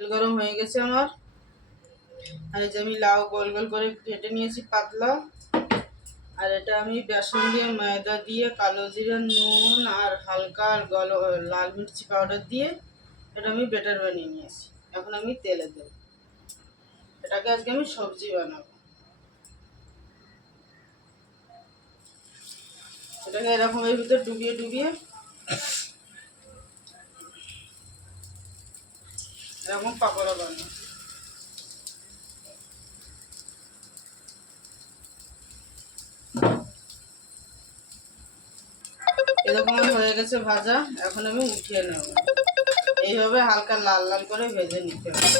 তেল গরম হয়ে গেছে আমার। আর এই যে আমি লাউ গোল গোল করে কেটে নিয়েছি পাতলা। আর এটা আমি বেসন দিয়ে ময়দা দিয়ে কালো জিরা নুন আর হালকা লাল মির্চি পাউডার দিয়ে এটা আমি ব্যাটার বানিয়ে নিয়েছি। এখন আমি তেলে দেব। এটাকে আজকে আমি সবজি বানাবো। এটাকে এরকম এর ভিতরে ডুবিয়ে ডুবিয়ে এরকম পাকোড়া বানাবো। এরকম হয়ে গেছে ভাজা। এখন আমি উঠিয়ে নেব। এইভাবে হালকা লাল লাল করে ভেজে নিতে হবে।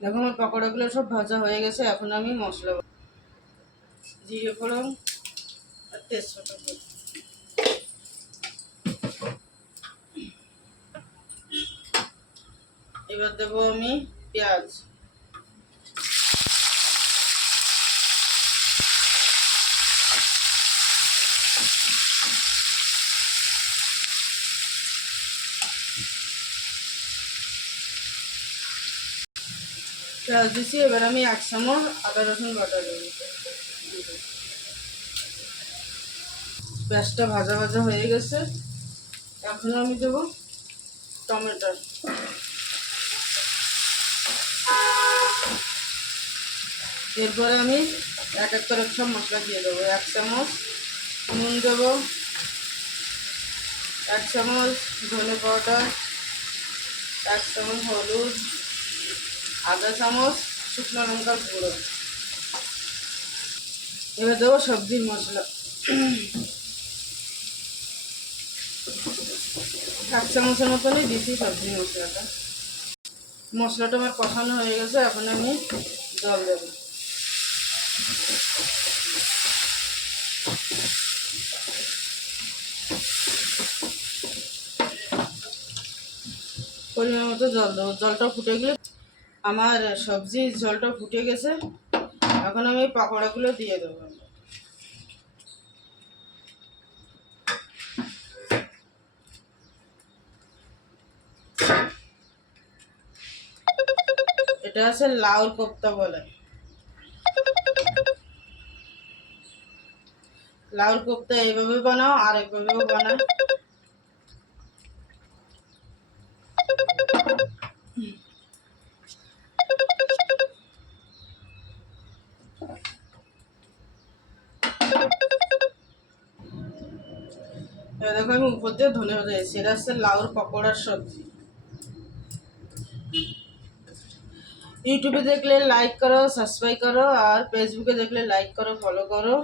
দেখো আমার পকোড়াগুলো সব ভাজা হয়ে গেছে। এখন আমি মশলা জিরে ফোড়ন আর তেজপাতা দেব। এবার দেবো আমি পেঁয়াজ। পেঁয়াজ দিচ্ছি। এবার আমি 1 চামচ আদা রসুন বাটা দেবো। পেঁয়াজটা ভাজা ভাজা হয়ে গেছে। এখন আমি দেবো টমেটো। এরপরে আমি এক এক করে সব মশলা দিয়ে দেবো। 1 চামচ নুন দেবো, 1 চামচ ধনে পাউডার, 1 চামচ হলুদ, আধা চামচ শুকনো লঙ্কার গুঁড়ো। এবার দেবো সবজির মশলা। 1 চামচের মতনই দিচ্ছি সবজির মশলাটা। মশলাটা আমার কষানো হয়ে গেছে। এখন আমি জল দেবো। পরিমাণ মতো জল দেবো। জলটা ফুটে গেলে আমার সবজির জলটা ফুটে গেছে। এখন আমি পাকোড়াগুলো দিয়ে দেবো। এটা আছে লাউর কোপ্তা বলে। লাউর কোপ্তা এইভাবে বানাও, আর একভাবেও বানাও। দেখো আমি উপর দিয়ে ধনে পাতা দিয়েছি। এটা হচ্ছে লাউর পকোড়ার সবজি। ইউটিউবে দেখলে লাইক করো, সাবস্ক্রাইব করো, আর ফেসবুকে দেখলে লাইক করো, ফলো করো।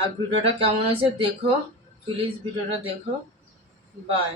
আর ভিডিওটা কেমন হয়েছে দেখো, প্লিজ ভিডিওটা দেখো। বাই।